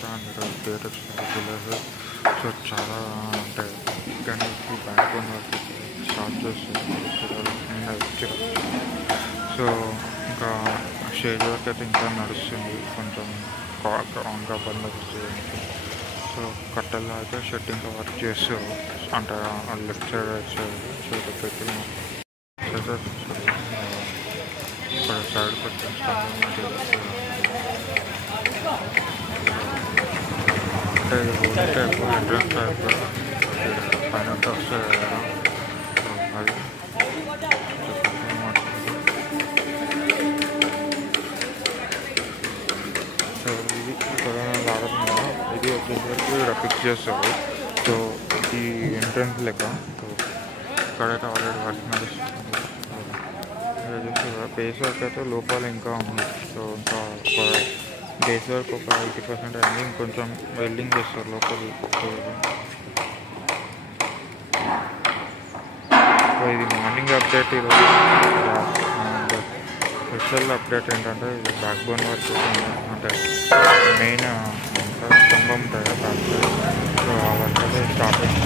Theatres regular. So చాలా అంటే కానీ బ్యాక్ వన్ వరకు స్టార్ట్ చేస్తుంది వచ్చారు. సో ఇంకా స్టేజ్ వరకు అయితే ఇంకా నడుస్తుంది, కొంచెం రాంగ్గా బంద్ వస్తుంది. సో కట్టెల్లో అయితే షెడ్ ఇంకా వర్క్ చేస్తూ అంటే left side right side. So ఇక్కడ సైడ్ పెట్టేస్తాను అంటే ఉంటే ఎక్కువ ఎంట్రన్స్ అయిపోయి పైన వస్తుంది కదా. సో అది సో ఇది ఇక్కడ లాగకుండా ఇది వచ్చేసరికి ఇక్కడ ఫిక్స్ చేస్తారు. సో ఈ ఎంట్రన్స్ లెక్క. సో ఇక్కడైతే ఆల్రెడీ వర్క్ నడుస్తుంది. బేస్ వర్క్ అయితే లోపల ఇంకా ఉంది. సో ఇంకా బేస్ వర్క్ ఒక 80% అయింది, ఇంకొంచెం వెల్డింగ్ చేస్తారు లోపల. సో ఇది మార్నింగ్ అప్డేట్. ఈరోజు స్పెషల్ అప్డేట్ ఏంటంటే ఇది బ్యాక్ బోన్ వర్క్ అంటే మెయిన్ స్తంభం ఉంటుంది బ్యాక్ సైడ్. సో ఆ వర్క్ అయితే స్టార్ట్ అయింది.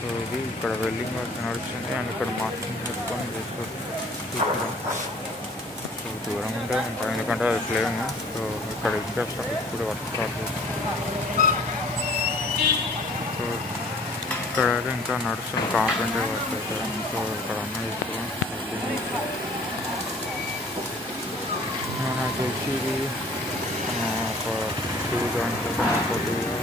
సో ఇది ఇక్కడ వెల్డింగ్ వర్క్ నడుస్తుంది అండ్ ఇక్కడ మార్కింగ్ చేసుకొని చేస్తారు. సో దూరం ఉంటే ఉంటాయి ఎందుకంటే అది ప్లేన్. సో ఇక్కడ ఇంకా ఇప్పుడు వర్క్ స్టార్ట్ చేస్తుంది. సో ఇక్కడైతే ఇంకా నడుస్తుంది కార్పెంటర్ వర్క్ అయితే. సో ఇక్కడ అన్నీ చేస్తున్నాం. నాకు వచ్చి ఇది ఒక 2 జాయింట్స్ కొద్దిగా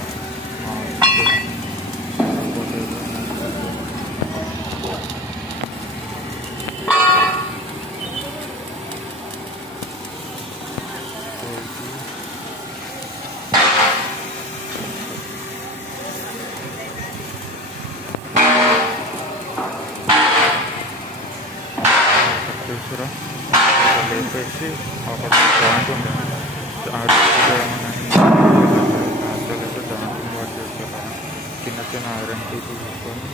చూసారా లేపేసి ఒక జాయింట్ ఉంది. జాయింట్ వాట్ చేస్తారు. చిన్న చిన్న ఐరన్ పీసులు తీసుకొని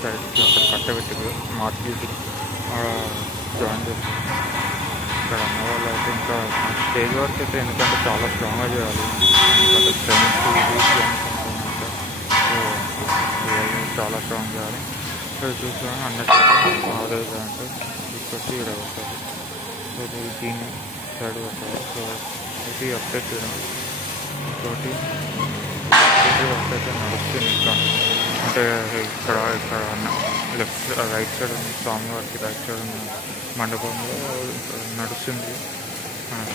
సైడ్కి అక్కడ కట్టబెట్టి మార్కెట్ జాయిన్ చేస్తారు. ఇక్కడ అన్న వాళ్ళు అయితే ఇంకా స్టేజ్ వర్క్ అయితే ఎందుకంటే చాలా స్ట్రాంగ్గా చేయాలి. ఎందుకంటే స్ట్రెంగ్త్ చాలా స్ట్రాంగ్ చేయాలి. ఇక్కడ చూసాను అన్నట్టు ఆరేజ్ అంటే తీసుకొచ్చి ఇక్కడ వస్తారు. సో దీన్ని సైడ్ వస్తారు. సో ఇది అప్డేట్ చేయడం ఇంకోటి వర్క్ అయితే నడుస్తుంది. ఇంకా అంటే ఇక్కడ లెఫ్ట్ రైట్ సైడ్ ఉంది స్వామి వారికి, రైట్ సైడ్ ఉన్న మండపంలో నడుస్తుంది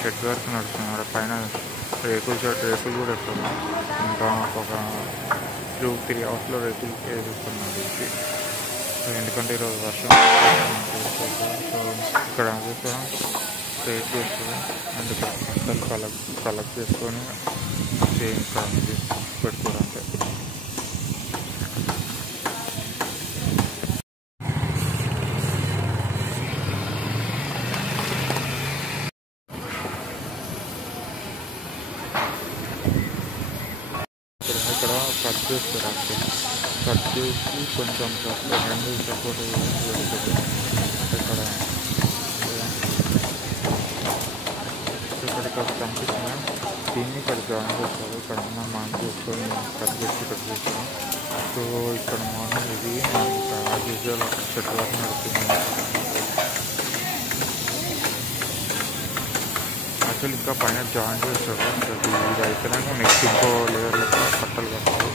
షెడ్ వర్క్ నడుస్తుంది. అక్కడ పైన రేకులు కూడా వేస్తారు. ఇంకా ఒక 2-3 అవర్స్లో రేకులు వేసేస్తున్నారు. సో ఎందుకంటే ఈరోజు వర్షం. సో ఇక్కడ చూస్తాం స్ట్రేట్ చేస్తుంది అండ్ ఇక్కడ కట్టలు కలెక్ట్ చేసుకొని సేమ్ ఇక్కడ పెట్టుకోవడానికి. ఇక్కడ కట్ చేస్తారు. కట్ చేసి కొంచెం హ్యాండిల్ సపోర్ట్ పెడుతుంది. ఇక్కడ కనిపిస్తున్నా దీన్ని ఇక్కడ జాయిన్ చేస్తారు. ఇక్కడ ఉన్న మనం చూసుకొని కట్ చేస్తాం. సో ఇక్కడ మార్నింగ్ ఇది యాజ్ యూజువల్ షెడ్ వర్క్ నడుస్తుంది. యాక్చువల్ ఇంకా పైన జాయిన్ చేస్తారు. ఇది అయితేనే నెక్స్ట్ ఇంకో లేయర్ లెక్క కట్టలు కట్టాలి.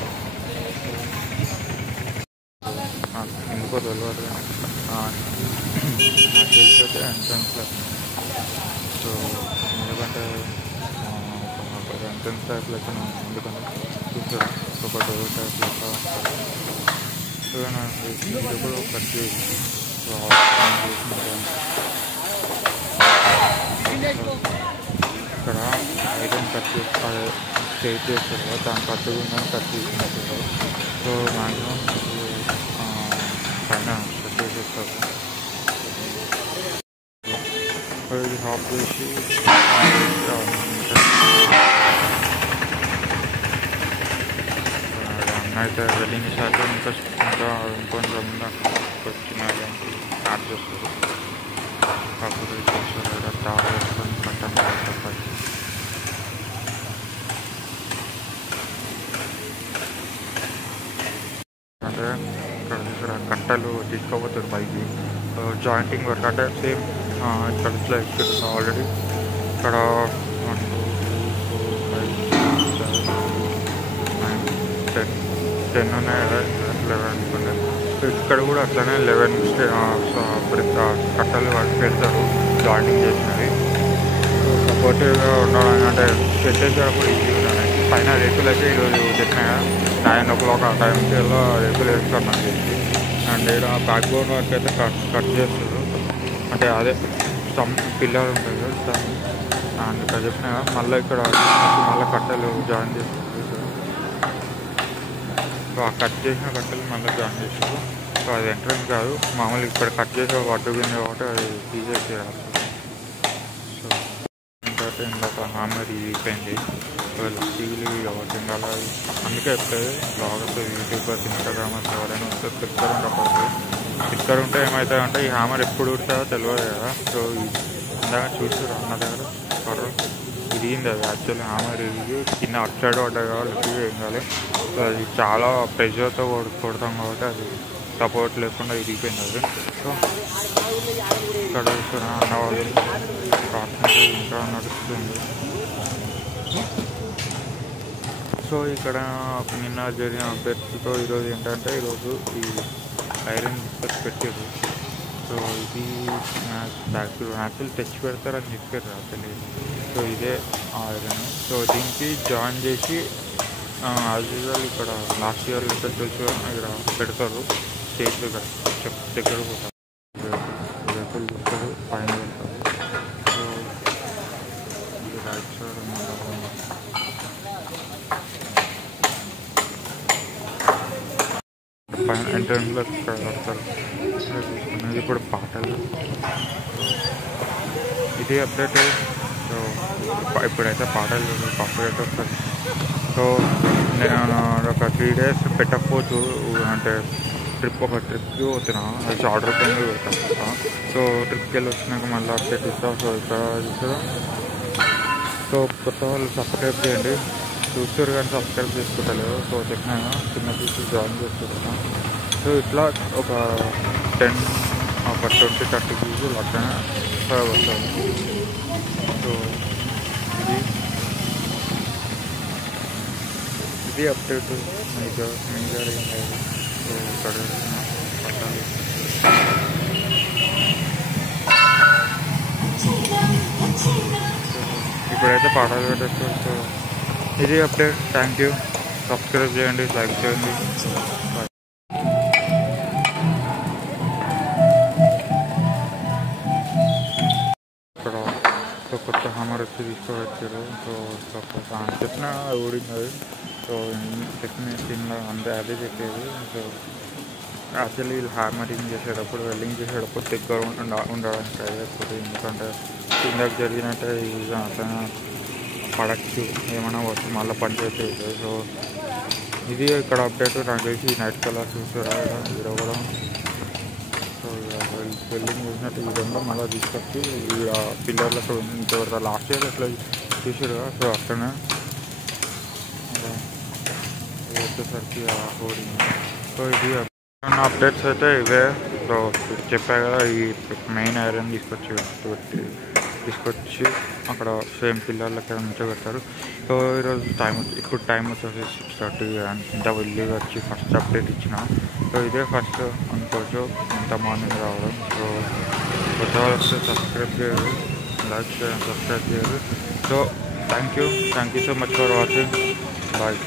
ఎందుకో తెలియదు తెలిసైతే ఎంట్రన్స్. సో ఎందుకంటే ఎంట్రన్స్ టైప్ లెక్క ఎందుకంటే చూసారా ఒక డోర్ టైప్ లెక్క ఉంటుంది. సో ఇది కూడా కట్ చేసి ఇక్కడ ఐరన్ కట్ చేసి స్ట్రైట్ చేస్తారు కదా, దాని కట్టుగా కట్ చేసుకుంటారు. సో మ్యాక్సిమం పైన కట్ చేసేస్తారు. ఇది హాఫ్ చేసి అన్న అయితే వెల్డింగ్ శాతం ఇంకా ఇంకొంచెం వచ్చిన స్టార్ట్ చేస్తారు. కాకపోతే చూస్తారు తాడు వేసుకొని కట్టం పైకి. అంటే ఇక్కడ కట్టలు తీసుకోపోతారు పైకి జాయింటింగ్ వర్క్. అంటే సేమ్ ఇక్కడ ఇట్లా ఎక్కిరు ఆల్రెడీ. ఇక్కడ 1 2 3 4 5 6 7 9 10 ఉన్నాయి కదా, 11 అనుకుంటే. ఇక్కడ కూడా అట్లనే 11 కట్టలు పెడతారు జాయింటింగ్ చేసినవి. సపోర్టివ్గా ఉండాలని అంటే సెట్ చేసేటప్పుడు ఈజీగా ఉన్నాయి. పైన రేకులు అయితే ఈరోజు చెప్పినా 9 o'clock ఆ టైంకి వెళ్ళి రేకులు వేస్తారు నాకు తెలిసి. అండ్ ఇక్కడ బ్యాక్ బోన్ వర్క్ అయితే కట్ చేస్తారు. అంటే అదే సమ్ పిల్లర్ ఉంటుంది కదా అండ్ ఇక్కడ చెప్పిన మళ్ళీ ఇక్కడ మళ్ళీ కట్టెలు జాయిన్ చేస్తారు. సో ఆ కట్ చేసిన కట్టెలు మళ్ళీ జాయిన్ చేస్తారు. సో అది ఎంట్రన్స్ కాదు, మామూలు ఇక్కడ కట్ చేసే అడ్డుకుంది కాబట్టి అది తీసేసి రాస్తారు. సో ఇంకోటి ఇందాక హామర్ ఇరిగిపోయింది. లక్కీలీ ఎవరు తినాలి అందుకే చెప్పలేదు బ్లాగర్స్, యూట్యూబర్స్, ఇన్స్టాగ్రామర్స్ ఎవరైనా వస్తే స్టిక్కర్ ఉండకూడదు. స్టిక్కర్ ఉంటే ఏమవుతుందంటే ఈ హామర్ ఎప్పుడు ఉడుతుందో తెలియదు కదా. సో ఇందాక చూసారు అన్న దగ్గర కర్ర ఇరిగింది. అది యాక్చువల్లీ హామర్ ఇరిగి కింద అటు సైడ్ పడ్డాయి కాబట్టి లక్కీగా ఏం కాదు. సో అది చాలా ప్రెషర్తో కొడతాం కాబట్టి అది సపోర్ట్ లేకుండా ఇరిగిపోయింది అది. సో ఇక్కడ చూస్తున్నా అన్న వాళ్ళు కాస్మెటిక్ ఇంకా నడుస్తుంది. సో ఇక్కడ నిన్న జరిగిన అప్డేట్స్తో ఈరోజు ఏంటంటే ఈరోజు ఈ ఐరన్ బిస్కెట్స్ పెట్టారు. సో ఇది యాక్చువల్ తెచ్చి పెడతారని చెప్పారు యాక్చువల్లీ. సో ఇదే ఐరన్. సో దీనికి జాయిన్ చేసి యాజ్ యూజువల్ ఇక్కడ లాస్ట్ ఇయర్ ఇక్కడ చూసి ఇక్కడ పెడతారు స్టేజ్ దగ్గర దగ్గర పోతారు. రేపులు చూస్తారు పైన వెళ్తారు. సో ఇది రైట్ సైడ్ పైన ఎంట్రన్స్లో ఇక్కడ కడతారు. చూసుకున్నది ఇప్పుడు పాటలు. ఇది అప్డేట్. సో ఇప్పుడైతే పాటలు కంప్లీట్ వస్తుంది. సో నేను ఒక 3 days పెట్టకపోవచ్చు. అంటే ఒక ట్రిప్కి పోతున్నా, అది ఆర్డర్ కింద పెడతాను. సో ట్రిప్కి వెళ్ళి వచ్చినాక మళ్ళీ అప్డేట్ ఇస్తాను. సో ఇక్కడ చూస్తారా. సో కొత్త వాళ్ళు సబ్స్క్రైబ్ చేయండి. చూస్తారు కానీ సబ్స్క్రైబ్ చేసుకుంటలేదు. సో చెప్పినా చిన్న పీసీ జాయిన్ చేసుకుంటున్నాను. సో ఇట్లా ఒక 20-30 పీసులు అట్లనే వస్తుంది. సో ఇది అప్డేట్ మేజర్ ఏం లేదు. సో ఇక్కడ పట్టాలి. ఇప్పుడైతే పాఠాలు పెట్టేస్తారు. సో ఇది అప్డేట్. Thank you. సబ్స్క్రైబ్ చేయండి, లైక్ చేయండి. ఇక్కడ సో కొత్త హామర్ వచ్చి తీసుకువచ్చారు. సో చెప్పిన ఊడింది. సో చెప్పిన కింద అంతే అదే చెప్పేది. సో యాక్చువల్లీ వీళ్ళు హ్యామరింగ్ చేసేటప్పుడు వెల్డింగ్ చేసేటప్పుడు దగ్గర ఉండడానికి ట్రై చేస్తుంది. ఎందుకంటే కిందకి జరిగినట్టే అట్లా పడచ్చు ఏమైనా వచ్చి మళ్ళీ పనిచేసేది. సో ఇది ఇక్కడ అప్డేట్. నాకు తెలిసి నైట్ కలర్ చూసారా ఇక్కడ కూడా. సో వెల్డింగ్ చేసినట్టు ఈ విధంగా మళ్ళీ తీసుకొచ్చి ఇక్కడ పిల్లర్లకు ఇంకెవరు లాస్ట్ ఇయర్ అట్లా చూసారు కదా. సో అట్లనే వచ్చేసరికి ఓడింది. సో ఇది అప్డేట్స్ అయితే ఇవే. సో చెప్పా కదా ఈ మెయిన్ ఐరన్ తీసుకొచ్చి అక్కడ సేమ్ పిల్లర్లకి నుంచో పెడతారు. సో ఈరోజు ఇప్పుడు టైం వచ్చేసి 6:30 ఇంత వెళ్ళి వచ్చి ఫస్ట్ అప్డేట్ ఇచ్చిన. సో ఇదే ఫస్ట్ అనుకోవచ్చు ఇంత మార్నింగ్ రావడం. సో కొత్త వాళ్ళు వస్తే సబ్స్క్రైబ్ చేయరు, లైక్ చేయండి, సబ్స్క్రైబ్ చేయరు. So thank you so much for watching. Bye.